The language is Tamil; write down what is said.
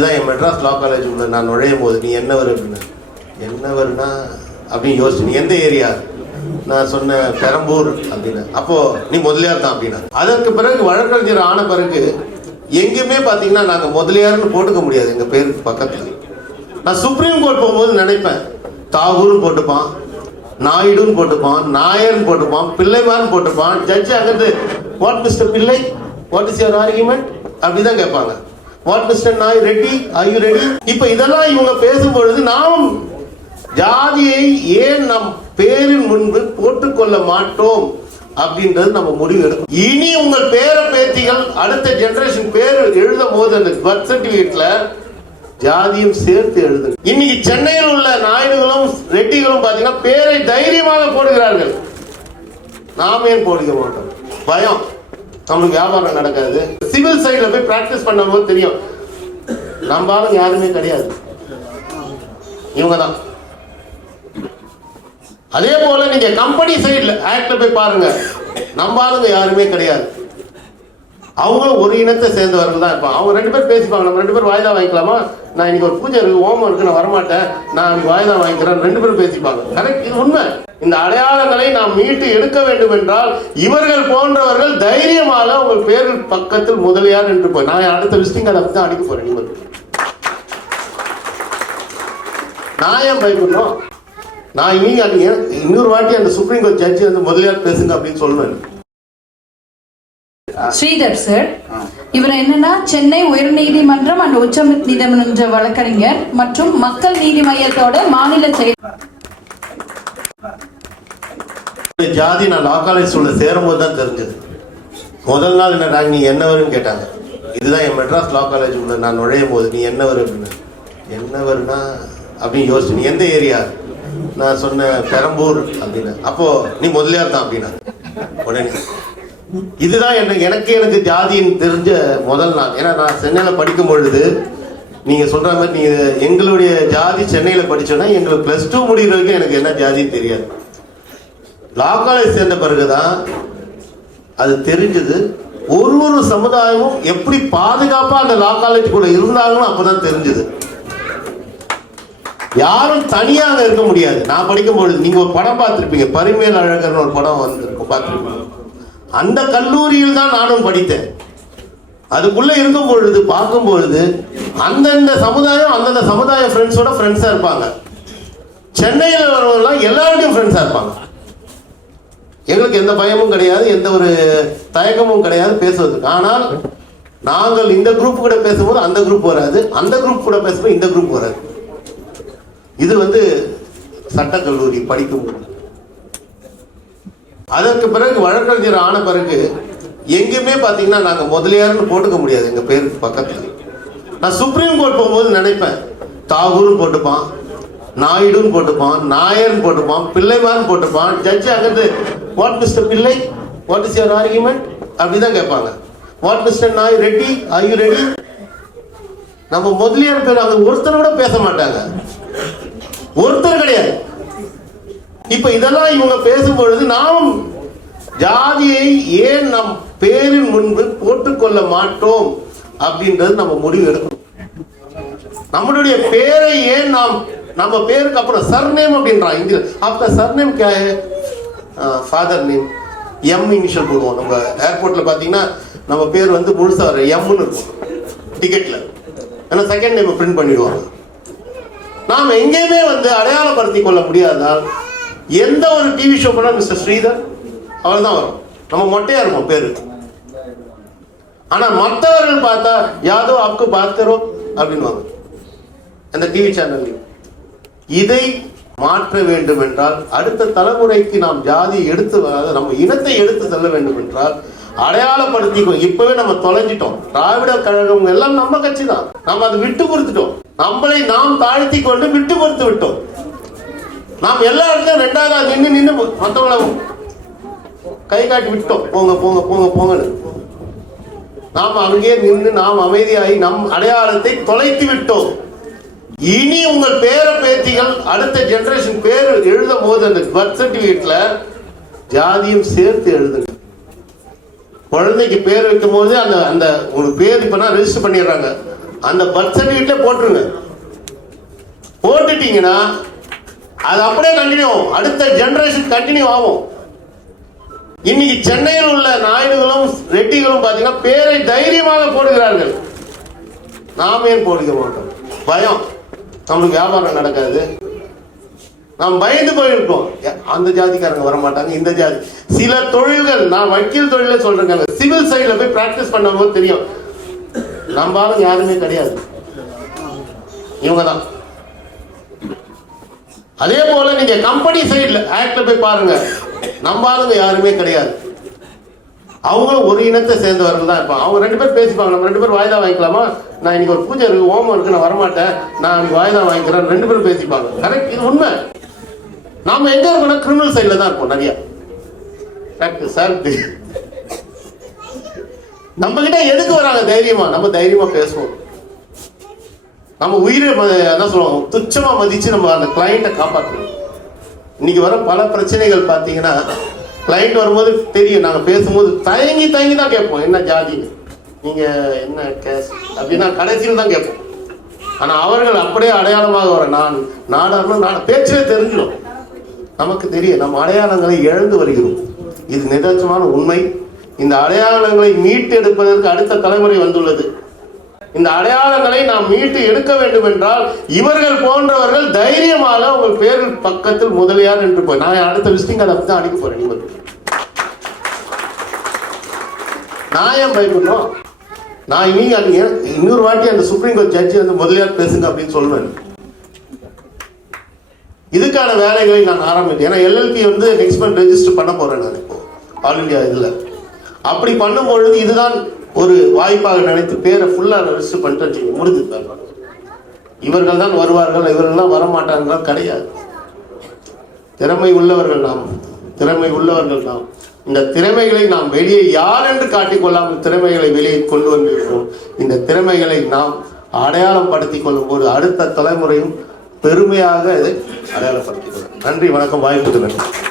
இதுதான் என் மெட்ராஸ் லா காலேஜ் உள்ள நான் நுழையும் போது நீ என்னவர் அப்படின்னு. என்னவர்னா அப்படின்னு யோசிச்சு நீ எந்த ஏரியா? நான் சொன்னேன் பெரம்பூர் அப்படின்னு. அப்போ நீ முதலியார் தான் அப்படின்னா அதற்கு பிறகு வழக்கறிஞர் ஆன பிறகு எங்கேயுமே பார்த்தீங்கன்னா நாங்கள் முதலியார்னு போட்டுக்க முடியாது எங்கள் பேருக்கு பக்கத்தில் நான் சுப்ரீம் கோர்ட் போகும்போது நினைப்பேன் தாகூரும் போட்டுப்பான் நாயுடுன்னு போட்டுப்பான் நாயர்னு போட்டுப்பான் பிள்ளைமான்னு போட்டுப்பான் ஜட்ஜி அங்கிருந்து what mister Pillai what is your argument அப்படிதான் கேட்பாங்க. வாட் மிஸ்டர் நாய் ரெட்டி ஐ யூ ரெடி இப்போ இதெல்லாம் இவங்க பேசும்பொழுது நாம் ஜாதியை ஏன் நம் பேரின் முன்பு போட்டுக்கொள்ள மாட்டோம் அப்படின்றது நம்ம முடிவு எடுக்கும். இனி உங்கள் பேர பேத்திகள் அடுத்த ஜெனரேஷன் பேர் எழுதும் போது அந்த பர்த் சர்டிபிகேட்ல ஜாதியும் சேர்த்து எழுதுங்க. இன்னைக்கு சென்னையில் உள்ள நாயுடுகளும் ரெட்டிகளும் பாத்தீங்கன்னா பேரை தைரியமாக போடுகிறார்கள். நாம் ஏன் போடுக மாட்டோம் பயம். நம்மளுக்கு வியாபாரம் நடக்காது. சிவில் சைடில் போய் ப்ராக்டிஸ் பண்ணும்போது தெரியும். நம்ம ஆளுங்க யாருமே கிடையாது. இவங்க தான் அதே போல நீங்க கம்பெனி சைடில் ஆக்ட்ல போய் பாருங்க. நம்ம ஆளுங்க யாருமே கிடையாது. அவங்களும் ஒரு இனத்தை சேர்ந்தவர்கள் தான் இருப்பாங்க. அவங்க ரெண்டு பேர் பேசிப்பாங்க. நம்ம ரெண்டு பேர் வாய்தா வாங்கிக்கலாமா? நான் இன்னைக்கு ஒரு பூஜை இருக்கு ஓமம் இருக்கு நான் வரமாட்டேன். நான் இன்னைக்கு வாய்தா வாங்கிக்கிறேன் ரெண்டு பேரும் பேசிப்பாங்க. கரெக்ட் இது உண்மை. இந்த அடையாளங்களை நாம் மீட்டு எடுக்க வேண்டும் என்றால் இவர்கள் போன்றவர்கள் தைரியமாக உங்கள் பேர் பக்கத்தில் முதலியார் என்று போய் நான் அடுத்த விசிட்டிங் அதை தான் அடிக்க போறேன் நீங்கள் நான் ஏன் பயப்படணும்? நான் இனி இன்னொரு வாட்டி அந்த சுப்ரீம் கோர்ட் ஜட்ஜி வந்து முதலியார் பேசுங்க அப்படின்னு சொல்லுவேன். ஸ்ரீதர் சார் இவர் என்னன்னா சென்னை உயர்நீதிமன்றம் அண்ட் உச்ச நீதிமன்ற வழக்கறிஞர் மற்றும் மக்கள் நீதி மையத்தோட மாநில செயல் ஜாதி நான் லா காலேஜ் ஸ்கூலில் சேரும்போது தான் தெரிஞ்சது. முதல் நாள் என்ன நாங்கள் நீ என்ன என்னவருன்னு கேட்டாங்க. இதுதான் என் மெட்ராஸ் லா காலேஜ் உள்ள நான் நுழையும் போது நீ என்ன வரும் அப்படின்னு என்னவர்னா அப்படின்னு யோசிச்சு நீ எந்த ஏரியா? நான் சொன்னேன் பெரம்பூர் அப்படின்னு. அப்போ நீ முதலியார் தான் அப்படின்னா. உடனே இதுதான் என்ன எனக்கு எனக்கு ஜாதின்னு தெரிஞ்ச முதல் நாள். ஏன்னா நான் சென்னையில் படிக்கும் பொழுது நீங்க சொல்ற மாதிரி நீங்க எங்களுடைய ஜாதி சென்னையில் படிச்சோன்னா எங்களுக்கு பிளஸ் டூ முடிகிற வரைக்கும் எனக்கு என்ன ஜாதின்னு தெரியாது. லா காலேஜ் சேர்ந்த பிறகுதான் அது தெரிஞ்சது. ஒரு ஒரு சமுதாயமும் எப்படி பாதுகாப்பா அந்த லா காலேஜுக்குள்ள இருந்தாங்கன்னு அப்பதான் தெரிஞ்சது. யாரும் தனியாக இருக்க முடியாது. நான் படிக்கும் பொழுது நீங்க ஒரு படம் பார்த்திருப்பீங்க. பரிமேல் அழகர்னு ஒரு படம் வந்திருக்கும் பார்த்திருப்பீங்க. அந்த கல்லூரியில் தான் நானும் படித்தேன். அதுக்குள்ள இருக்கும் பொழுது பார்க்கும் பொழுது அந்தந்த சமுதாயம் அந்தந்த சமுதாய ஃப்ரெண்ட்ஸோட ஃப்ரெண்ட்ஸா இருப்பாங்க. சென்னையில் வரவங்கலாம் எல்லாருடையும் ஃப்ரெண்ட்ஸா இருப்பாங்க. எங்களுக்கு எந்த பயமும் கிடையாது எந்த ஒரு தயக்கமும் கிடையாது பேசுவதற்கு. ஆனால் நாங்கள் இந்த குரூப் கூட பேசும்போது அந்த குரூப் வராது அந்த குரூப் கூட பேசும்போது இந்த குரூப் வராது. இது வந்து சட்டக்கல்லூரி படிக்கும் அதற்கு பிறகு வழக்கறிஞர் ஆன பிறகு எங்கேயுமே பார்த்தீங்கன்னா நாங்கள் முதலியார்னு போட்டுக்க முடியாது எங்கள் பேருக்கு பக்கத்தில். நான் சுப்ரீம் கோர்ட் போகும்போது நினைப்பேன். தாகூர்னு போட்டுப்பான். நாயுடுன்னு போட்டுப்பான் நாயர்னு போட்டுப்பான் பிள்ளைமான்னு போட்டுப்பான். ஜட்ஜி அங்கிருந்து what mister Pillai what is your argument அப்படிதான் கேட்பாங்க. வாட் மிஸ்டர் நாய் ரெட்டி ஐ யூ ரெடி நம்ம முதலியார் பேர் அங்க ஒருத்தர் கூட பேச மாட்டாங்க. ஒருத்தர் கிடையாது. இப்ப இதெல்லாம் இவங்க பேசும்பொழுது நாம் ஜாதியை ஏன் நம் பேரின் முன்பு போட்டுக்கொள்ள மாட்டோம் அப்படின்றது நம்ம முடிவு எடுக்கணும். நம்மளுடைய பேரை ஏன் நாம் நம்ம பேருக்கு அப்புறம் சர்நேம் அப்படின்றான் இங்கில அப்ப சர்நேம் கே ஃபாதர் நேம் எம் இனிஷியல் போடுவோம். நம்ம ஏர்போர்ட்ல பாத்தீங்கன்னா நம்ம பேர் வந்து முழுசா வர எம்னு இருக்கும். டிக்கெட்ல ஏன்னா செகண்ட் நேம் பிரிண்ட் பண்ணிடுவாங்க. நாம் எங்கேயுமே வந்து அடையாளப்படுத்திக் கொள்ள முடியாதால் எந்த ஒரு டிவி ஷோ பண்ணா மிஸ்டர் ஸ்ரீதர் அவர் தான் வரும். நம்ம மொட்டையா இருப்போம் பேரு. ஆனா மற்றவர்கள் பார்த்தா யாதோ அப்கு பாத்திரோ அப்படின்வாங்க அந்த டிவி சேனல்லையும் இதை மாற்ற வேண்டும் என்றால் அடுத்த தலைமுறைக்கு நாம் ஜாதியை எடுத்து வராத நம்ம இனத்தை எடுத்து செல்ல வேண்டும் என்றால் அடையாளப்படுத்தி இப்பவே நம்ம தொலைஞ்சிட்டோம். திராவிட கழகம் எல்லாம் நம்ம கட்சி தான் நம்ம அதை விட்டு கொடுத்துட்டோம். நம்மளை நாம் தாழ்த்தி கொண்டு விட்டு கொடுத்து விட்டோம். நாம் எல்லா இடத்துலயும் ரெண்டாவதா நின்று நின்று மற்றவங்கள கை காட்டி விட்டோம் போங்க போங்க போங்க போங்கன்னு. நாம் அங்கே நின்று நாம் அமைதியாகி நம் அடையாளத்தை தொலைத்து விட்டோம். இனி உங்கள் பேர பேத்திகள் அடுத்த ஜெனரேஷன் பேர் எழுதும் போது அந்த பர்த் சர்டிபிகேட்ல ஜாதியும் சேர்த்து எழுதுங்க. குழந்தைக்கு பேர் வைக்கும் போது அந்த அந்த ஒரு பேர் இப்ப ரெஜிஸ்டர் பண்ணிடுறாங்க. அந்த பர்த் சர்டிபிகேட்ல போட்டுருங்க. போட்டுட்டீங்கன்னா அது அப்படியே கண்டினியூ ஆகும். அடுத்த ஜெனரேஷன் கண்டினியூ ஆகும். இன்னைக்கு சென்னையில் உள்ள நாயுடுகளும் ரெட்டிகளும் பார்த்தீங்கன்னா பேரை தைரியமாக போடுகிறார்கள். நாம் ஏன் போடுக மாட்டோம் பயம். நம்மளுக்கு வியாபாரம் நடக்காது. நாம் பயந்து போயிருக்கோம் அந்த ஜாதிக்காரங்க வர மாட்டாங்க இந்த ஜாதி. சில தொழில்கள் நான் வக்கீல் தொழில சொல்றேங்க சிவில் சைடில் போய் பிராக்டிஸ் பண்ணும்போது தெரியும். நம்பாலும் யாருமே கிடையாது. இவங்க தான் அதே போல நீங்க கம்பெனி சைடில் ஆக்ட்ல போய் பாருங்க. நம்ம யாருமே கிடையாது. அவங்களும் ஒரு இனத்தை சேர்ந்தவர்கள் தான் இருப்பாங்க. அவங்க ரெண்டு பேரும் பேசிப்பாங்க. நம்ம ரெண்டு பேரும் வாய்தா வாங்கிக்கலாமா? நான் இன்னைக்கு ஒரு பூஜை இருக்கு ஓமம் இருக்கு நான் வரமாட்டேன். நான் அன்னைக்கு வாய்தா வாங்கிக்கிறேன். ரெண்டு பேரும் பேசிப்பாங்க. கரெக்ட் இது உண்மை. நாம எங்க இருக்கோம்னா கிரிமினல் சைடுல தான் இருப்போம் நிறைய. கரெக்ட் சார் நம்ம கிட்ட எதுக்கு வராங்க? தைரியமா. நம்ம தைரியமா பேசுவோம். நம்ம உயிரை என்ன சொல்லுவோம் துச்சமா மதிச்சு நம்ம அந்த கிளைண்ட்டை காப்பாற்றணும் இன்னைக்கு வர பல பிரச்சனைகள் பார்த்தீங்கன்னா கிளைண்ட் வரும்போது தெரியும். நாங்கள் பேசும்போது தயங்கி தயங்கி தான் கேட்போம். என்ன ஜாதி நீங்கள் என்ன கேஸ்? அப்படின்னா கடைசியில் தான் கேட்போம். ஆனால் அவர்கள் அப்படியே அடையாளமாக வர நான் நாடார்னு நான் பேச்சிலே தெரிஞ்சிடும். நமக்கு தெரியும் நம்ம அடையாளங்களை இழந்து வருகிறோம். இது நிதர்சனமான உண்மை. இந்த அடையாளங்களை மீட்டு எடுப்பதற்கு அடுத்த தலைமுறை வந்துள்ளது. இந்த அடையாளங்களை நாம் மீட்டு எடுக்க வேண்டும் என்றால் இவர்கள் போன்றவர்கள் தைரியமாக உங்கள் பேர் பக்கத்தில் முதலியார் என்று போய் நான் அடுத்த விசிட்டிங் அதை தான் அடிக்க போறேன் நீங்கள் நான் ஏன் பயப்படணும் நான் இனி அது இன்னொரு வாட்டி அந்த சுப்ரீம் கோர்ட் ஜட்ஜி வந்து முதலியார் பேசுங்க அப்படின்னு சொல்லுவேன் இதுக்கான வேலைகளை நான் ஆரம்பித்தேன். ஏன்னா எல்எல்பி வந்து நெக்ஸ்ட் மந்த் ரெஜிஸ்டர் பண்ண போறேன் நான் இப்போ. ஆல் இண்டியா இதுல. அப்படி பண்ணும்பொழுது இதுதான் ஒரு வாய்ப்பாக நினைத்து பேரை ஃபுல்லாக ரெஜிஸ்டர் பண்ணிட்டு முடிஞ்சு இவர்கள் தான் வருவார்கள் இவர்கள் தான் வரமாட்டார்கள் கிடையாது. திறமை உள்ளவர்கள் நாம். திறமை உள்ளவர்கள் நாம். இந்த திறமைகளை நாம் வெளியே யார் என்று காட்டிக்கொள்ளாமல் திறமைகளை வெளியே கொண்டு வந்திருக்கிறோம். இந்த திறமைகளை நாம் அடையாளம் படுத்திக் கொள்ளும் போது அடுத்த தலைமுறையும் பெருமையாக இதை அடையாளப்படுத்திக் கொள்ளும். நன்றி வணக்கம் வாய்ப்பு நன்றி